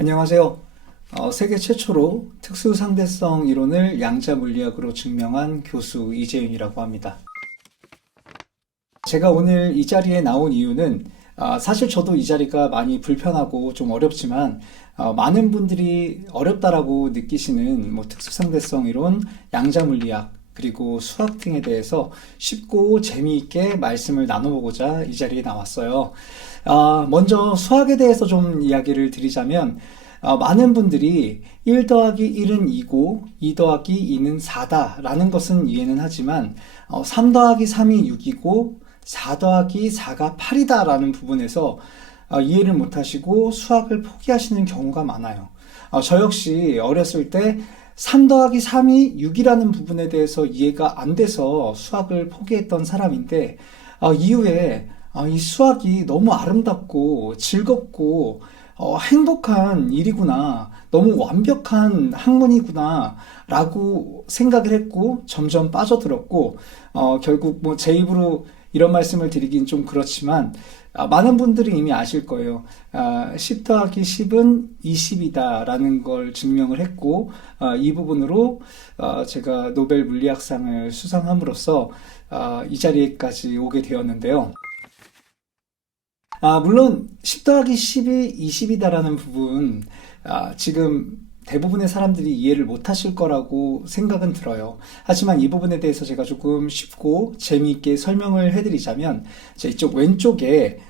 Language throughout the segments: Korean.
안녕하세요. 세계 최초로 특수상대성 이론을 양자물리학으로 증명한 교수 이재윤이라고 합니다. 제가 오늘 이 자리에 나온 이유는 사실 저도 이 자리가 많이 불편하고 좀 어렵지만 많은 분들이 어렵다라고 느끼시는 특수상대성 이론, 양자물리학, 그리고 수학 등에 대해서 쉽고 재미있게 말씀을 나눠보고자 이 자리에 나왔어요. 먼저 수학에 대해서 좀 이야기를 드리자면 많은 분들이 1 더하기 1은 2고 2 더하기 2는 4다 라는 것은 이해는 하지만 3 더하기 3이 6이고 4 더하기 4가 8이다 라는 부분에서 이해를 못하시고 수학을 포기하시는 경우가 많아요. 저 역시 어렸을 때 3 더하기 3이 6이라는 부분에 대해서 이해가 안 돼서 수학을 포기했던 사람인데 이후에 이 수학이 너무 아름답고 즐겁고 행복한 일이구나, 너무 완벽한 학문이구나 라고 생각을 했고 점점 빠져들었고 결국 제 입으로 이런 말씀을 드리긴 좀 그렇지만 많은 분들이 이미 아실 거예요. 10 더하기 10은 20이다 라는 걸 증명을 했고 이 부분으로 제가 노벨 물리학상을 수상함으로써 이 자리에까지 오게 되었는데요. 물론 10 더하기 10이 20이다라는 부분 지금 대부분의 사람들이 이해를 못 하실 거라고 생각은 들어요. 하지만 이 부분에 대해서 제가 조금 쉽고 재미있게 설명을 해드리자면 이쪽 왼쪽에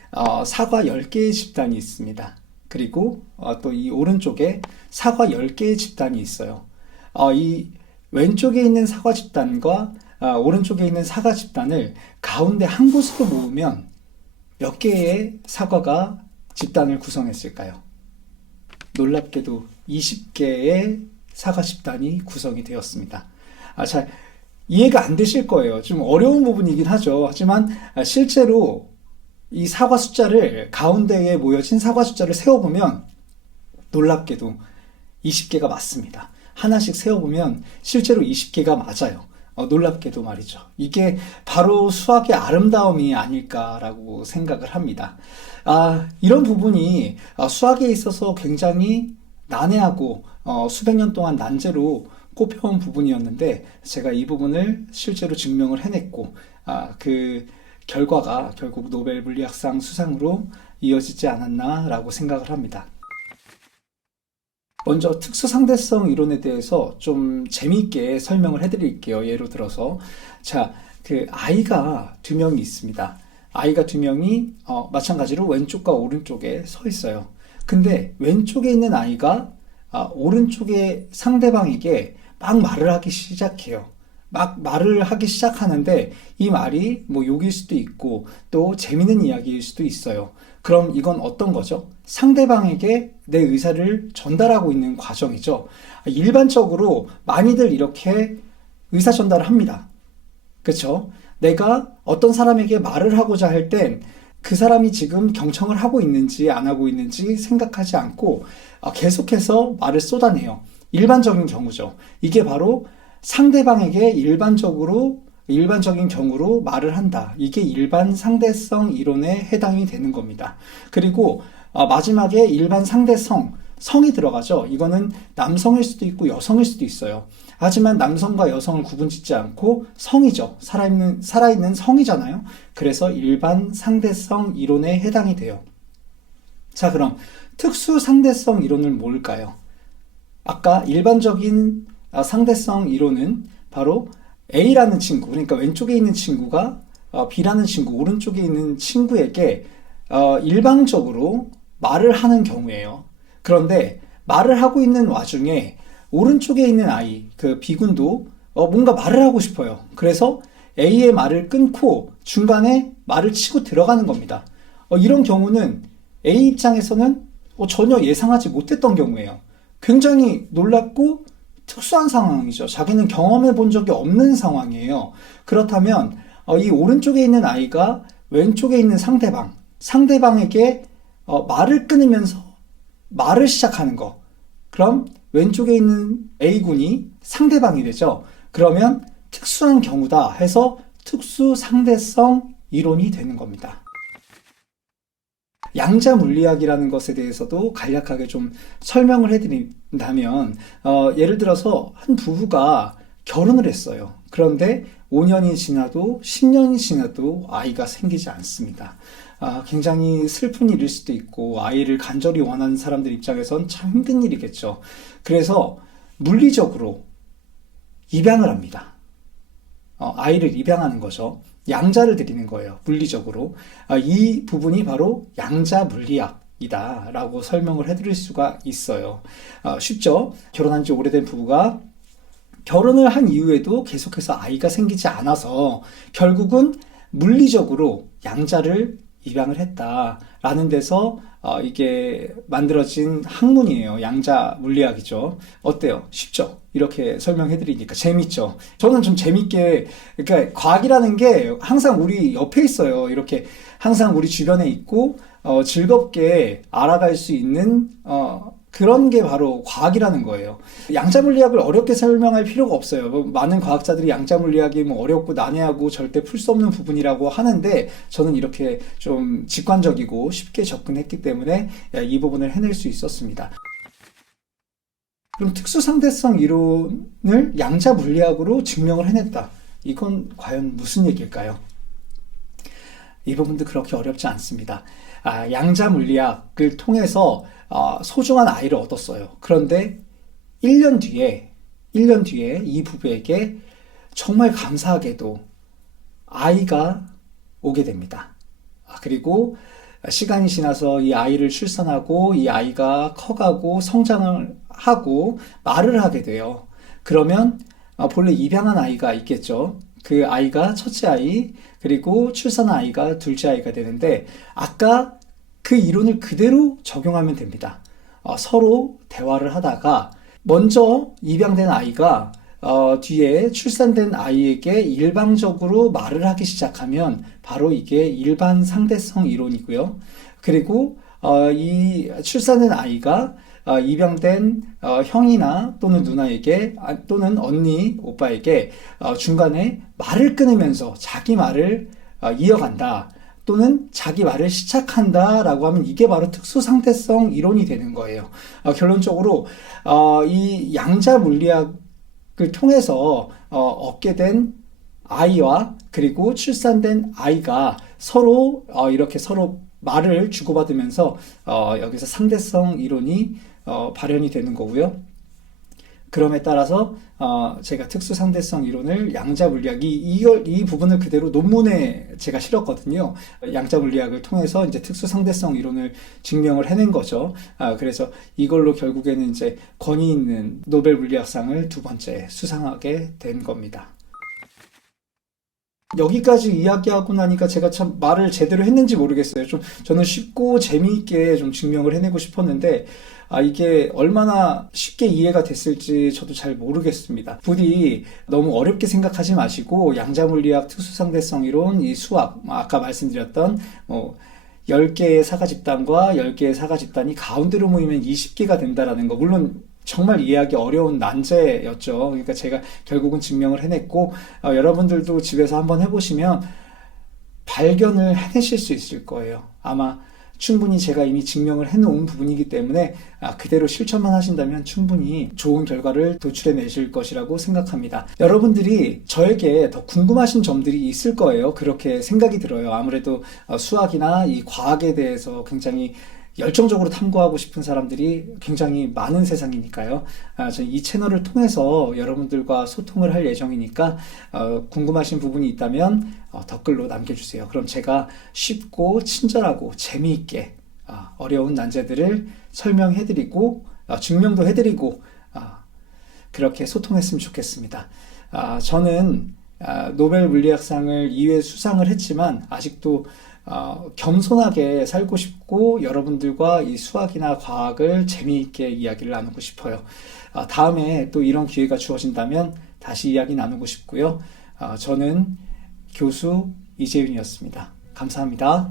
사과 10개의 집단이 있습니다. 그리고 또 이 오른쪽에 사과 10개의 집단이 있어요. 이 왼쪽에 있는 사과 집단과 오른쪽에 있는 사과 집단을 가운데 한 곳으로 모으면 몇 개의 사과가 집단을 구성했을까요? 놀랍게도 20개의 사과 집단이 구성이 되었습니다. 잘 이해가 안 되실 거예요. 좀 어려운 부분이긴 하죠. 하지만 실제로 이 사과 숫자를 가운데에 모여진 사과 숫자를 세어보면 놀랍게도 20개가 맞습니다. 하나씩 세어보면 실제로 20개가 맞아요. 놀랍게도 말이죠. 이게 바로 수학의 아름다움이 아닐까라고 생각을 합니다. 이런 부분이 수학에 있어서 굉장히 난해하고 수백 년 동안 난제로 꼽혀온 부분이었는데 제가 이 부분을 실제로 증명을 해냈고 그 결과가 결국 노벨 물리학상 수상으로 이어지지 않았나라고 생각을 합니다. 먼저 특수상대성 이론에 대해서 좀 재미있게 설명을 해드릴게요. 예로 들어서 그 아이가 두 명이 있습니다. 아이가 두 명이 마찬가지로 왼쪽과 오른쪽에 서 있어요. 근데 왼쪽에 있는 아이가 오른쪽의 상대방에게 막 말을 하기 시작해요. 막 말을 하기 시작하는데 이 말이 욕일 수도 있고 또 재밌는 이야기일 수도 있어요. 그럼 이건 어떤 거죠? 상대방에게 내 의사를 전달하고 있는 과정이죠. 일반적으로 많이들 이렇게 의사 전달을 합니다. 그렇죠? 내가 어떤 사람에게 말을 하고자 할 땐 그 사람이 지금 경청을 하고 있는지 안 하고 있는지 생각하지 않고 계속해서 말을 쏟아내요. 일반적인 경우죠. 이게 바로 상대방에게 일반적인 경우로 말을 한다. 이게 일반 상대성 이론에 해당이 되는 겁니다. 그리고 마지막에 일반 상대성, 성이 들어가죠. 이거는 남성일 수도 있고 여성일 수도 있어요. 하지만 남성과 여성을 구분짓지 않고 성이죠. 살아있는 성이잖아요. 그래서 일반 상대성 이론에 해당이 돼요. 자, 그럼 특수 상대성 이론은 뭘까요? 아까 일반적인 상대성 이론은 바로 A라는 친구, 그러니까 왼쪽에 있는 친구가 B라는 친구, 오른쪽에 있는 친구에게 일방적으로 말을 하는 경우예요. 그런데 말을 하고 있는 와중에 오른쪽에 있는 아이, 그 B군도 뭔가 말을 하고 싶어요. 그래서 A의 말을 끊고 중간에 말을 치고 들어가는 겁니다. 이런 경우는 A 입장에서는 전혀 예상하지 못했던 경우예요. 굉장히 놀랍고 특수한 상황이죠. 자기는 경험해 본 적이 없는 상황이에요. 그렇다면 이 오른쪽에 있는 아이가 왼쪽에 있는 상대방에게 말을 끊으면서 말을 시작하는 거. 그럼 왼쪽에 있는 A군이 상대방이 되죠. 그러면 특수한 경우다 해서 특수 상대성 이론이 되는 겁니다. 양자 물리학이라는 것에 대해서도 간략하게 좀 설명을 해드린다면, 예를 들어서 한 부부가 결혼을 했어요. 그런데 5년이 지나도 10년이 지나도 아이가 생기지 않습니다. 굉장히 슬픈 일일 수도 있고 아이를 간절히 원하는 사람들 입장에선 참 힘든 일이겠죠. 그래서 물리적으로 입양을 합니다. 아이를 입양하는 거죠. 양자를 드리는 거예요. 물리적으로. 이 부분이 바로 양자 물리학이다 라고 설명을 해드릴 수가 있어요. 쉽죠? 결혼한 지 오래된 부부가 결혼을 한 이후에도 계속해서 아이가 생기지 않아서 결국은 물리적으로 양자를 입양을 했다라는 데서 이게 만들어진 학문이에요. 양자 물리학이죠. 어때요? 쉽죠? 이렇게 설명해드리니까 재밌죠? 저는 좀 재밌게, 그러니까 과학이라는 게 항상 우리 옆에 있어요. 이렇게 항상 우리 주변에 있고 즐겁게 알아갈 수 있는 그런 게 바로 과학이라는 거예요. 양자 물리학을 어렵게 설명할 필요가 없어요. 많은 과학자들이 양자 물리학이 어렵고 난해하고 절대 풀 수 없는 부분이라고 하는데 저는 이렇게 좀 직관적이고 쉽게 접근했기 때문에 이 부분을 해낼 수 있었습니다. 그럼 특수상대성 이론을 양자 물리학으로 증명을 해냈다. 이건 과연 무슨 얘기일까요? 이 부분도 그렇게 어렵지 않습니다. 양자 물리학을 통해서 소중한 아이를 얻었어요. 그런데 1년 뒤에 이 부부에게 정말 감사하게도 아이가 오게 됩니다. 그리고 시간이 지나서 이 아이를 출산하고 이 아이가 커가고 성장을 하고 말을 하게 돼요. 그러면 본래 입양한 아이가 있겠죠. 그 아이가 첫째 아이, 그리고 출산한 아이가 둘째 아이가 되는데 아까 그 이론을 그대로 적용하면 됩니다. 서로 대화를 하다가 먼저 입양된 아이가 뒤에 출산된 아이에게 일방적으로 말을 하기 시작하면 바로 이게 일반 상대성 이론이고요. 그리고 이 출산된 아이가 입양된 형이나 또는 누나에게 또는 언니, 오빠에게 중간에 말을 끊으면서 자기 말을 이어간다. 또는 자기 말을 시작한다 라고 하면 이게 바로 특수상대성 이론이 되는 거예요. 결론적으로 이 양자 물리학을 통해서 얻게 된 아이와 그리고 출산된 아이가 서로 이렇게 서로 말을 주고받으면서 여기서 상대성 이론이 발현이 되는 거고요. 그럼에 따라서 제가 특수상대성 이론을 양자 물리학 이 부분을 그대로 논문에 제가 실었거든요. 양자 물리학을 통해서 이제 특수상대성 이론을 증명을 해낸 거죠. 그래서 이걸로 결국에는 이제 권위 있는 노벨 물리학상을 두 번째 수상하게 된 겁니다. 여기까지 이야기하고 나니까 제가 참 말을 제대로 했는지 모르겠어요. 저는 쉽고 재미있게 좀 증명을 해내고 싶었는데 이게 얼마나 쉽게 이해가 됐을지 저도 잘 모르겠습니다. 부디 너무 어렵게 생각하지 마시고 양자물리학, 특수상대성 이론, 이 수학, 아까 말씀드렸던 10개의 사가 집단과 10개의 사가 집단이 가운데로 모이면 20개가 된다라는 거, 물론 정말 이해하기 어려운 난제였죠. 그러니까 제가 결국은 증명을 해냈고 여러분들도 집에서 한번 해보시면 발견을 해내실 수 있을 거예요. 아마 충분히 제가 이미 증명을 해놓은 부분이기 때문에 그대로 실천만 하신다면 충분히 좋은 결과를 도출해내실 것이라고 생각합니다. 여러분들이 저에게 더 궁금하신 점들이 있을 거예요. 그렇게 생각이 들어요. 아무래도 수학이나 이 과학에 대해서 굉장히 열정적으로 탐구하고 싶은 사람들이 굉장히 많은 세상이니까요. 저는 이 채널을 통해서 여러분들과 소통을 할 예정이니까 궁금하신 부분이 있다면 댓글로 남겨주세요. 그럼 제가 쉽고 친절하고 재미있게 어려운 난제들을 설명해드리고 증명도 해드리고 그렇게 소통했으면 좋겠습니다. 저는 노벨 물리학상을 2회 수상을 했지만 아직도 겸손하게 살고 싶고 여러분들과 이 수학이나 과학을 재미있게 이야기를 나누고 싶어요. 다음에 또 이런 기회가 주어진다면 다시 이야기 나누고 싶고요. 저는 교수 이재윤이었습니다. 감사합니다.